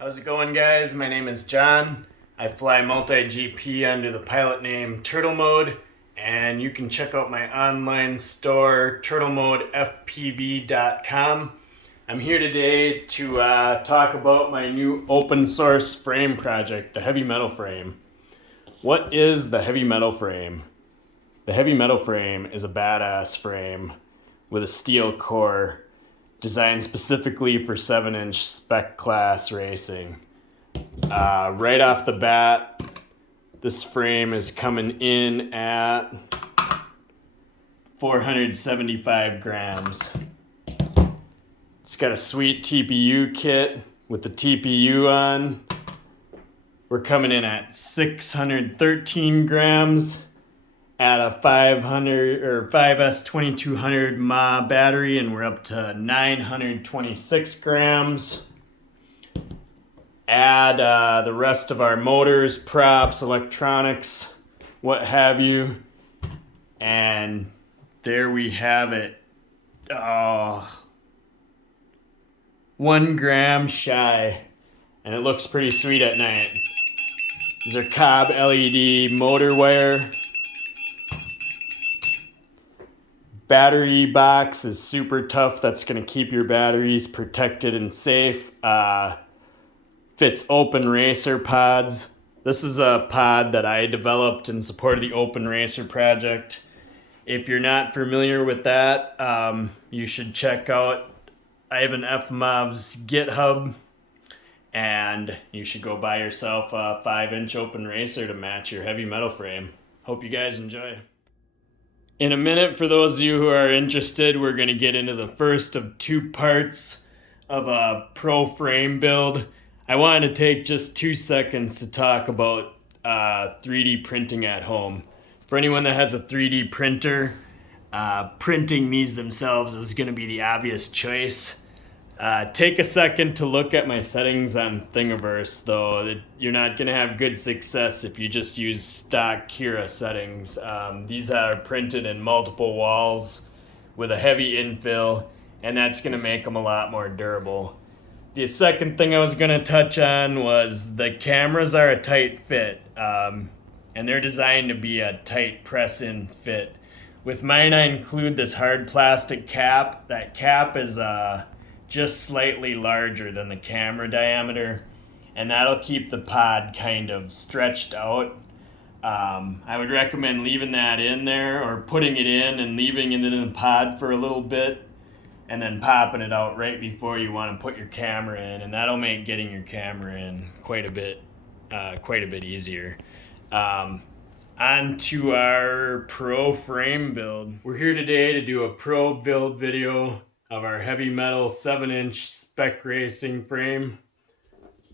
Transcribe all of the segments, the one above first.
How's it going, guys? My name is John. I fly multi-GP under the pilot name TurtleMode, and you can check out my online store, TurtleModeFPV.com. I'm here today to talk about my new open source frame project, the HeavyMetal frame. What is the HeavyMetal frame? The HeavyMetal frame is a badass frame with a steel core designed specifically for 7-inch Spec class racing. Right off the bat, this frame is coming in at 475 grams. It's got a sweet TPU kit with the TPU on. We're coming in at 613 grams at a 500 or 5S2200 mAh battery, and we're up to 926 grams. Add the rest of our motors, props, electronics, what have you, and there we have it. 1 gram shy, and it looks pretty sweet at night. These are Cobb LED motor wire. Battery box is super tough. That's going to keep your batteries protected and safe. Fits open racer pods. This is a pod that I developed in support of the Open Racer project. If you're not familiar with that, you should check out Ivan Efimov's GitHub, and you should go buy yourself a 5-inch open racer to match your HeavyMetal frame. Hope you guys enjoy. In a minute, for those of you who are interested, we're going to get into the first of 2 parts of a pro frame build. I wanted to take just 2 seconds to talk about 3D printing at home. For anyone that has a 3D printer, printing these themselves is going to be the obvious choice. Take a second to look at my settings on Thingiverse, though. You're not going to have good success if you just use stock Kira settings. These are printed in multiple walls with a heavy infill, and that's going to make them a lot more durable. The second thing I was going to touch on was the cameras are a tight fit, and they're designed to be a tight press-in fit. With mine, I include this hard plastic cap. That cap is just slightly larger than the camera diameter, and that'll keep the pod kind of stretched out. I would recommend leaving that in there, or putting it in and leaving it in the pod for a little bit, and then popping it out right before you want to put your camera in, and that'll make getting your camera in quite a bit easier. On to our pro frame build. We're here today to do a pro build video of our HeavyMetal 7-inch Spec racing frame.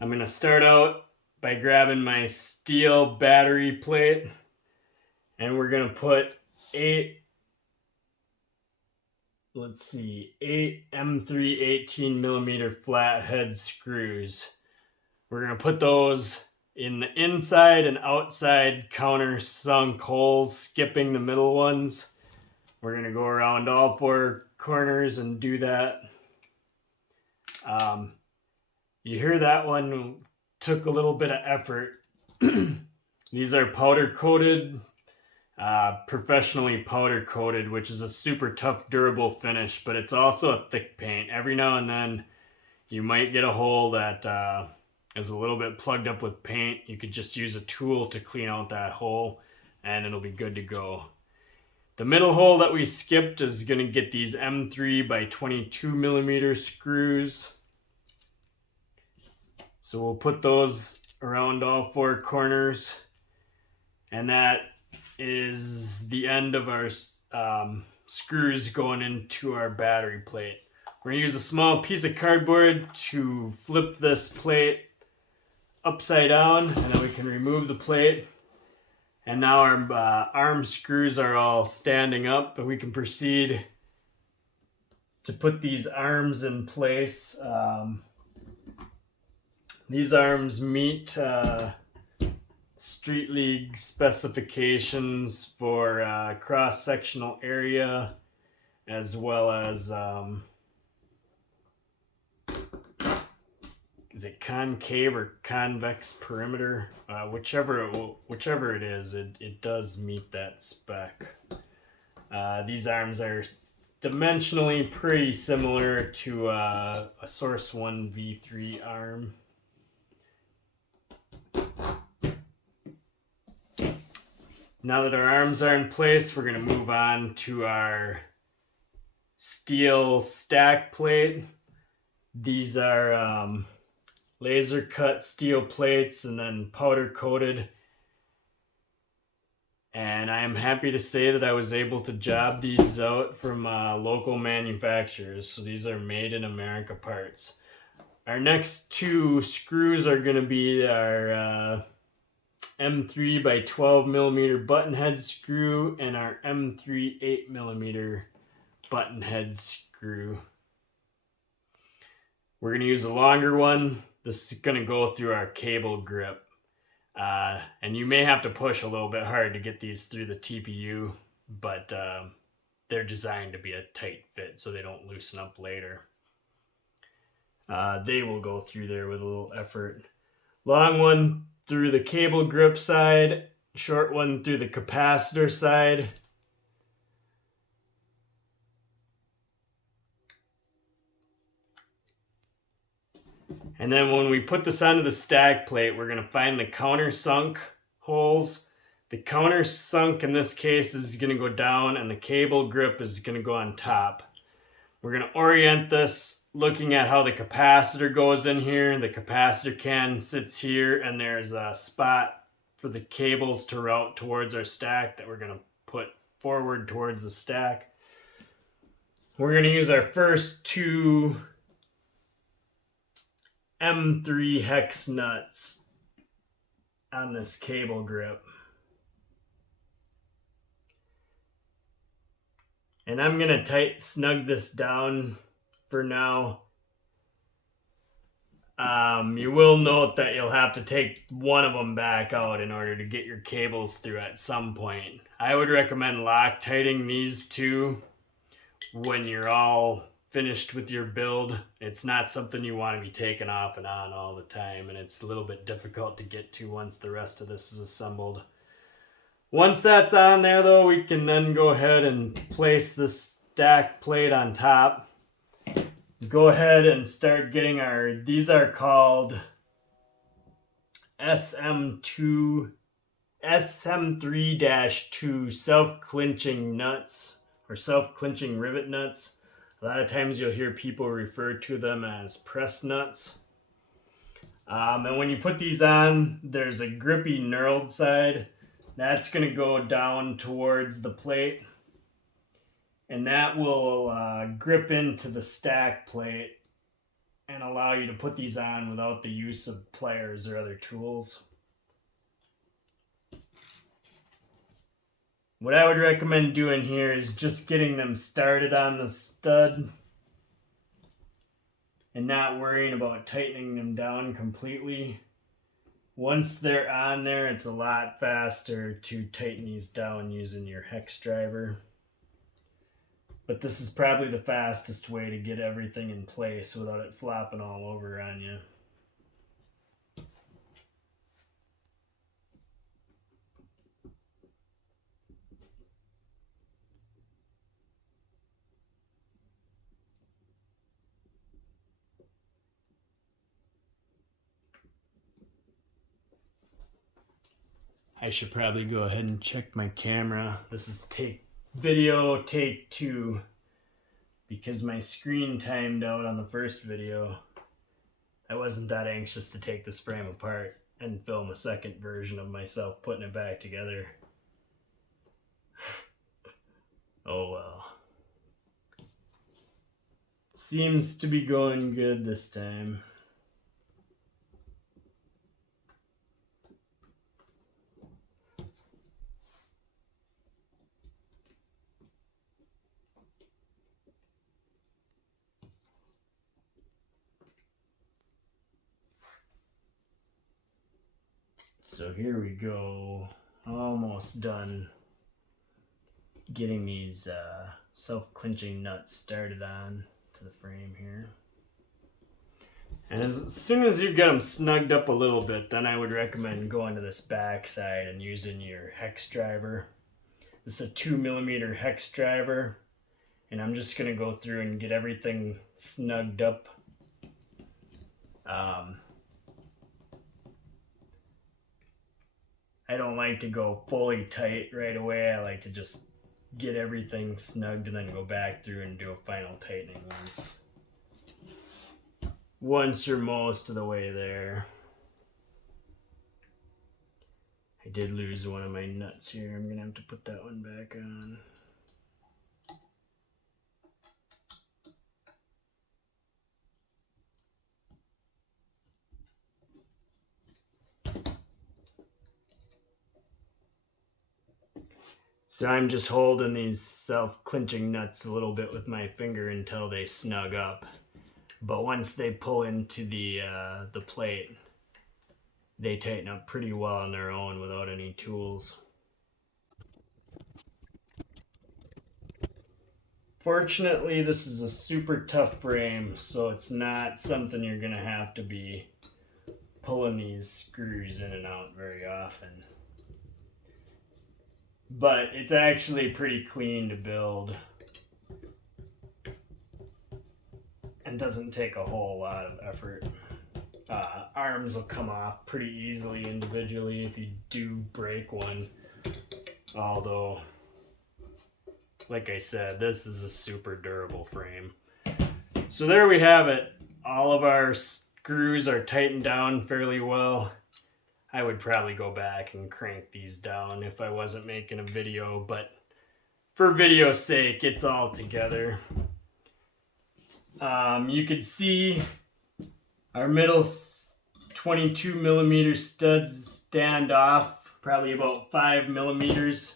I'm going to start out by grabbing my steel battery plate, and we're going to put 8 M3 18mm flathead screws. We're going to put those in the inside and outside countersunk holes, skipping the middle ones. We're going to go around all 4 corners and do that. You hear that one took a little bit of effort. These are powder coated, professionally powder coated, which is a super tough, durable finish, but it's also a thick paint. Every now and then you might get a hole that is a little bit plugged up with paint. You could just use a tool to clean out that hole and it'll be good to go. The middle hole that we skipped is going to get these M3 by 22mm screws. So we'll put those around all 4 corners, and that is the end of our screws going into our battery plate. We're going to use a small piece of cardboard to flip this plate upside down, and then we can remove the plate. And now our arm screws are all standing up, and we can proceed to put these arms in place. These arms meet Street League specifications for cross-sectional area, as well as is it concave or convex perimeter? Whichever it is, it does meet that spec. These arms are dimensionally pretty similar to a Source 1 V3 arm. Now that our arms are in place, we're going to move on to our steel stack plate. These are laser cut steel plates and then powder coated. And I am happy to say that I was able to job these out from local manufacturers. So these are made in America parts. Our next two screws are going to be our M3 by 12 millimeter button head screw and our M3 8 millimeter button head screw. We're going to use a longer one. This is going to go through our cable grip. And you may have to push a little bit hard to get these through the TPU, but they're designed to be a tight fit so they don't loosen up later. They will go through there with a little effort. Long one through the cable grip side, short one through the capacitor side. And then when we put this onto the stack plate, we're going to find the countersunk holes. The countersunk in this case is going to go down and the cable grip is going to go on top. We're going to orient this looking at how the capacitor goes in here. The capacitor can sits here and there's a spot for the cables to route towards our stack that we're going to put forward towards the stack. We're going to use our first two M3 hex nuts on this cable grip. And I'm going to snug this down for now. You will note that you'll have to take one of them back out in order to get your cables through at some point. I would recommend Loctiting these two when you're all finished with your build. It's not something you want to be taking off and on all the time, and it's a little bit difficult to get to once the rest of this is assembled. Once that's on there though, we can then go ahead and place the stack plate on top. Go ahead and start getting these are called SM3-2 self-clinching nuts or self-clinching rivet nuts. A lot of times you'll hear people refer to them as press nuts. And when you put these on, there's a grippy knurled side. That's going to go down towards the plate. And that will grip into the stack plate and allow you to put these on without the use of pliers or other tools. What I would recommend doing here is just getting them started on the stud and not worrying about tightening them down completely. Once they're on there, it's a lot faster to tighten these down using your hex driver. But this is probably the fastest way to get everything in place without it flopping all over on you. I should probably go ahead and check my camera. This is video take 2 because my screen timed out on the first video. I wasn't that anxious to take this frame apart and film a second version of myself putting it back together. Oh well. Seems to be going good this time. So here we go, almost done getting these self-clinching nuts started on to the frame here. And as soon as you get them snugged up a little bit, then I would recommend going to this back side and using your hex driver. This is a 2mm hex driver, and I'm just going to go through and get everything snugged up. I don't like to go fully tight right away. I like to just get everything snugged and then go back through and do a final tightening once or most of the way there. I did lose one of my nuts here. I'm gonna have to put that one back on. So I'm just holding these self-clinching nuts a little bit with my finger until they snug up. But once they pull into the plate, they tighten up pretty well on their own without any tools. Fortunately, this is a super tough frame, so it's not something you're gonna have to be pulling these screws in and out very often. But it's actually pretty clean to build and doesn't take a whole lot of effort. Arms will come off pretty easily individually if you do break one, although like I said, this is a super durable frame. So there we have it. All of our screws are tightened down fairly well. I would probably go back and crank these down if I wasn't making a video, but for video's sake, it's all together. You could see our middle 22mm studs stand off probably about 5mm.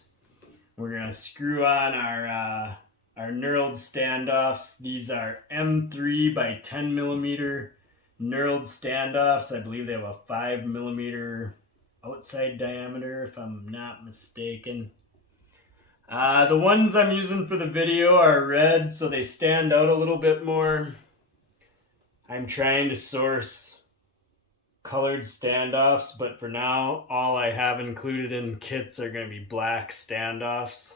We're gonna screw on our knurled standoffs. These are M3 by 10mm knurled standoffs. I believe they have a 5mm outside diameter, if I'm not mistaken. The ones I'm using for the video are red, so they stand out a little bit more. I'm trying to source colored standoffs, but for now, all I have included in kits are going to be black standoffs.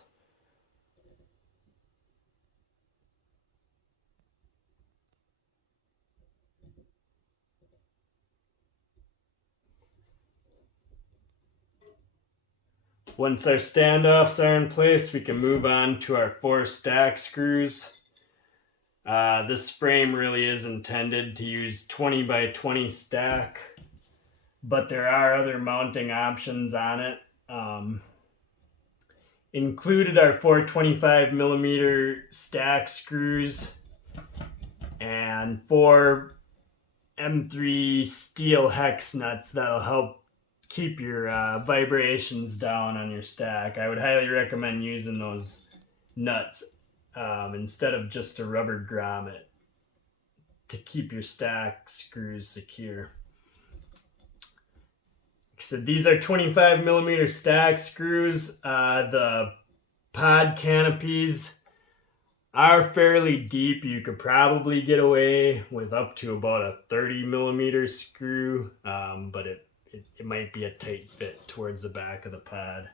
Once our standoffs are in place, we can move on to our 4 stack screws. This frame really is intended to use 20 by 20 stack, but there are other mounting options on it. Included are 4 25mm stack screws and 4 M3 steel hex nuts that'll help keep your vibrations down on your stack. I would highly recommend using those nuts instead of just a rubber grommet to keep your stack screws secure. Like I said, these are 25mm stack screws. The pod canopies are fairly deep. You could probably get away with up to about a 30mm screw, but it might be a tight fit towards the back of the pod.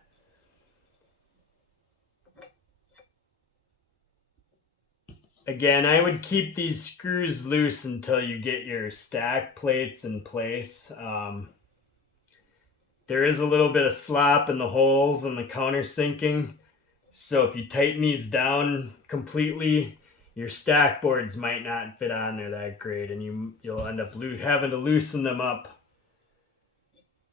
Again, I would keep these screws loose until you get your stack plates in place. There is a little bit of slop in the holes and the countersinking, so if you tighten these down completely, your stack boards might not fit on there that great, and you'll end up having to loosen them up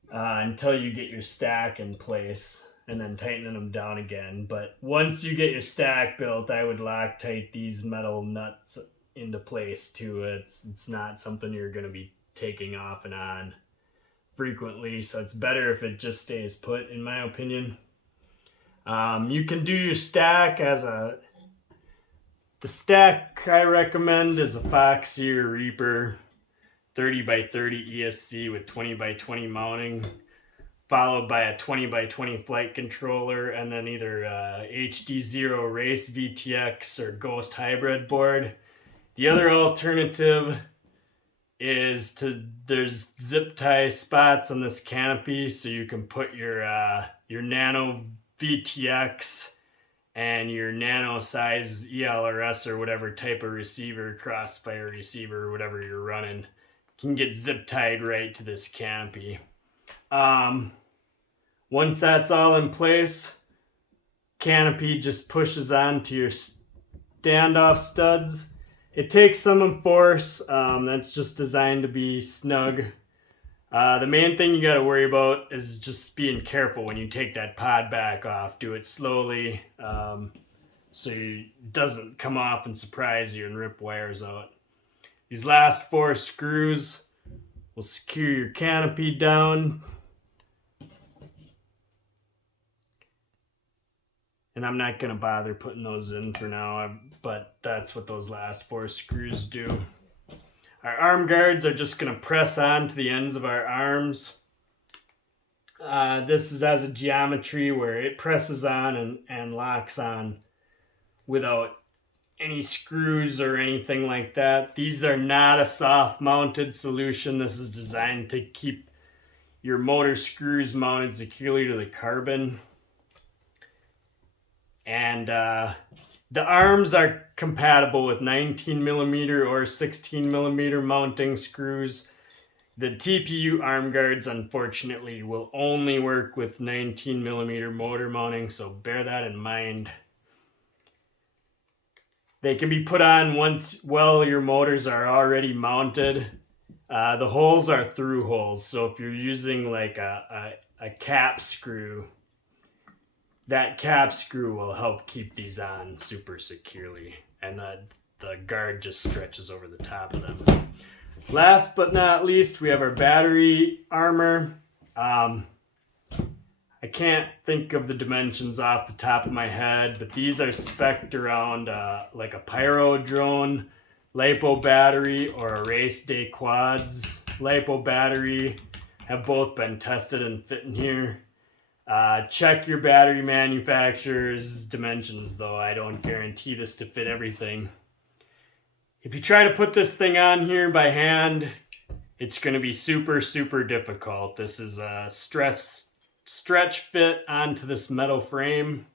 until you get your stack in place, and then tightening them down again. But once you get your stack built, I would Loctite these metal nuts into place too. It's not something you're going to be taking off and on frequently, so it's better if it just stays put, in my opinion. You can do your stack as the stack I recommend is a Foxy or Reaper 30 by 30 ESC with 20 by 20 mounting, followed by a 20 by 20 flight controller, and then either HD0 Race VTX or Ghost Hybrid board. The other alternative there's zip tie spots on this canopy, so you can put your nano VTX and your nano size ELRS or whatever type of receiver, crossfire receiver, or whatever you're running, can get zip tied right to this canopy. Once that's all in place, canopy just pushes onto your standoff studs. It takes some force. That's just designed to be snug. The main thing you got to worry about is just being careful when you take that pod back off. Do it slowly, so it doesn't come off and surprise you and rip wires out. These last 4 screws will secure your canopy down. And I'm not going to bother putting those in for now, but that's what those last 4 screws do. Our arm guards are just going to press on to the ends of our arms. This has a geometry where it presses on and locks on without any screws or anything like that. These are not a soft mounted solution. This is designed to keep your motor screws mounted securely to the carbon. And the arms are compatible with 19mm or 16mm mounting screws. The TPU arm guards, unfortunately, will only work with 19mm motor mounting, so bear that in mind. They can be put on once your motors are already mounted. The holes are through holes, so if you're using like a cap screw, that cap screw will help keep these on super securely, and the guard just stretches over the top of them. Last but not least, we have our battery armor. I can't think of the dimensions off the top of my head, but these are spec'd around like a pyro drone LiPo battery or a race day quads LiPo battery. Have both been tested and fit in here. Check your battery manufacturer's dimensions, though. I don't guarantee this to fit everything. If you try to put this thing on here by hand, it's going to be super, super difficult. This is a stretch fit onto this metal frame.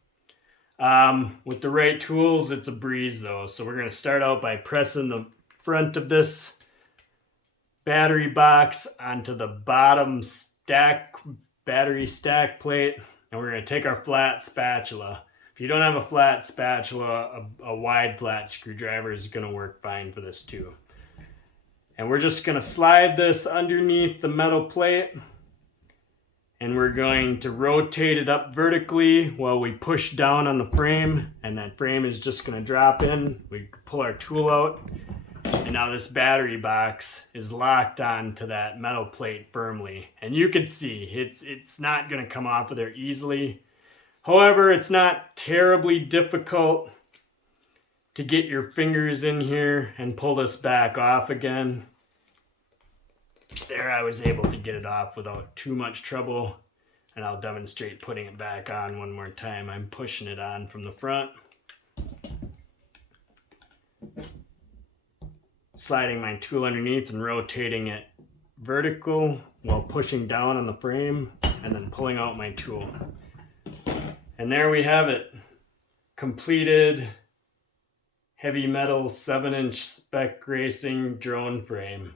With the right tools, it's a breeze, though. So we're going to start out by pressing the front of this battery box onto the bottom battery stack plate, and we're going to take our flat spatula. If you don't have a flat spatula, a wide flat screwdriver is going to work fine for this too. And we're just going to slide this underneath the metal plate, and we're going to rotate it up vertically while we push down on the frame, and that frame is just going to drop in. We pull our tool out, and now this battery box is locked onto that metal plate firmly. And you can see it's not going to come off of there easily. However, it's not terribly difficult to get your fingers in here and pull this back off again. There, I was able to get it off without too much trouble. And I'll demonstrate putting it back on one more time. I'm pushing it on from the front, sliding my tool underneath and rotating it vertical while pushing down on the frame, and then pulling out my tool. And there we have it. Completed HeavyMetal 7-inch Spec racing drone frame.